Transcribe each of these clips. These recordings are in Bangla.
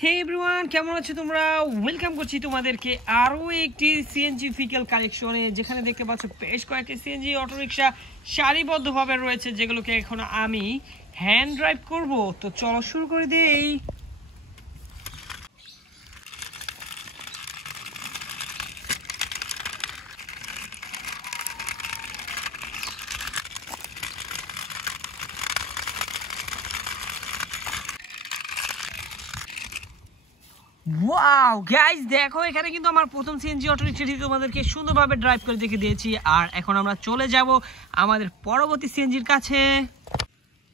হে এভরিওয়ান, কেমন আছো তোমরা? ওয়েলকাম করছি তোমাদেরকে আরও একটি সিএনজি ভেহিকেল কালেকশনে, যেখানে দেখতে পাচ্ছ বেশ কয়েকটি সিএনজি অটোরিকশা সারিবদ্ধভাবে রয়েছে, যেগুলোকে এখন আমি হ্যান্ড ড্রাইভ করব। তো চলো শুরু করে দেই। ওয়াও গাইস, দেখো এখানে কিন্তু আমার প্রথম সিএনজি অটোরিকশাটি তোমাদেরকে সুন্দরভাবে ড্রাইভ করে দেখে দিয়েছি। আর এখন আমরা চলে যাব আমাদের পরবর্তী সিএনজির কাছে।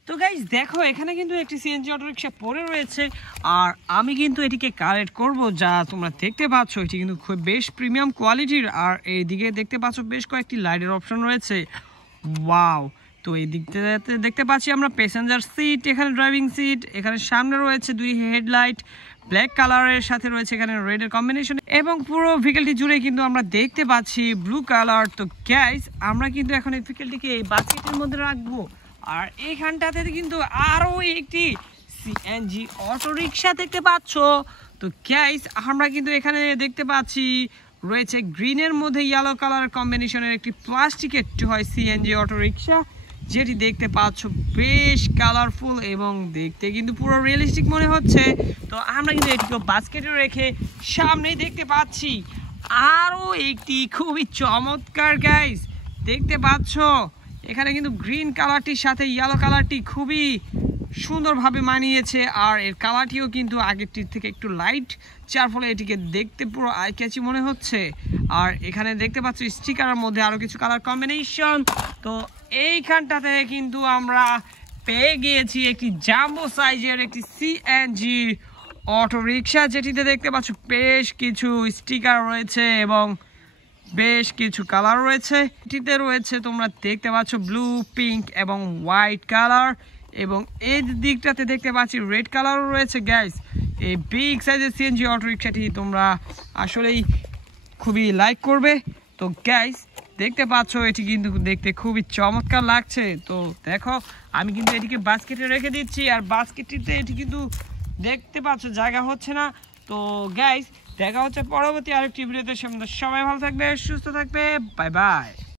তো গাইস দেখো, এখানে কিন্তু একটি সিএনজি অটোরিকশা পড়ে রয়েছে, আর আমি কিন্তু এটিকে কালেক্ট করব। যা তোমরা দেখতে পাচ্ছ, এটি কিন্তু খুব বেশ প্রিমিয়াম কোয়ালিটির। আর এইদিকে দেখতে পাচ্ছ বেশ কয়েকটি লাইটের অপশন রয়েছে। ওয়াও! তো এই দিক থেকে দেখতে পাচ্ছি আমরা প্যাসেঞ্জার সিট, এখানে ড্রাইভিং সিট, এখানে সামনে রয়েছে দুই হেডলাইট ব্ল্যাক কালারের সাথে রয়েছে এখানে রেডের কম্বিনেশন, এবং পুরো ভেহিকেলটি জুড়ে কিন্তু আমরা দেখতে পাচ্ছি ব্লু কালার। তো গাইস, আমরা কিন্তু এখন এই ভেহিকেলটিকে এই বাস্কেটের মধ্যে রাখবো। আর এইখানটাতে কিন্তু আরও একটি সিএনজি অটোরিকশা দেখতে পাচ্ছ। তো গাইস, আমরা কিন্তু এখানে দেখতে পাচ্ছি রয়েছে গ্রিনের মধ্যে ইয়েলো কালার কম্বিনেশনের একটি প্লাস্টিকের টয় সিএনজি অটোরিকশা, যেটি দেখতে পাচ্ছ বেশ কালারফুল এবং দেখতে কিন্তু পুরো রিয়েলিস্টিক মনে হচ্ছে। তো আমরা কিন্তু এটিকে বাস্কেটে রেখে সামনেই দেখতে পাচ্ছি আরও একটি খুবই চমৎকার গাইস দেখতে পাচ্ছ। এখানে কিন্তু গ্রিন কালারটির সাথে ইয়েলো কালারটি খুবই সুন্দরভাবে মানিয়েছে, আর এর কালারটিও কিন্তু আগেরটির থেকে একটু লাইট, যার ফলে এটিকে দেখতে পুরো আই ক্যাচি মনে হচ্ছে। আর এখানে দেখতে পাচ্ছ স্টিকারের মধ্যে আরও কিছু কালার কম্বিনেশন। তো এইখানটাতে কিন্তু আমরা পেয়ে গিয়েছি একটি জাম্বো সাইজের একটি সিএনজি অটোরিকশা, যেটিতে দেখতে পাচ্ছ বেশ কিছু স্টিকার রয়েছে এবং বেশ কিছু কালার রয়েছে। এটিতে রয়েছে তোমরা দেখতে পাচ্ছ ব্লু, পিঙ্ক এবং হোয়াইট কালার, এবং এই দিকটাতে দেখতে পাচ্ছি রেড কালারও রয়েছে। গাইস, এই বিগ সাইজের সিএনজি অটোরিকশাটি তোমরা আসলেই খুবই লাইক করবে। তো গাইস, দেখতে পাচ্ছ এটি কিন্তু দেখতে খুবই চমৎকার লাগছে। তো দেখো, আমি কিন্তু এটিকে বাস্কেটে রেখে দিচ্ছি, আর বাস্কেটটিতে এটি কিন্তু দেখতে পাচ্ছ জায়গা হচ্ছে না। তো গাইস, দেখা হচ্ছে পরবর্তী আরেকটি ভিডিওতে। সবাই ভালো থাকবে, সুস্থ থাকবে, বাই বাই।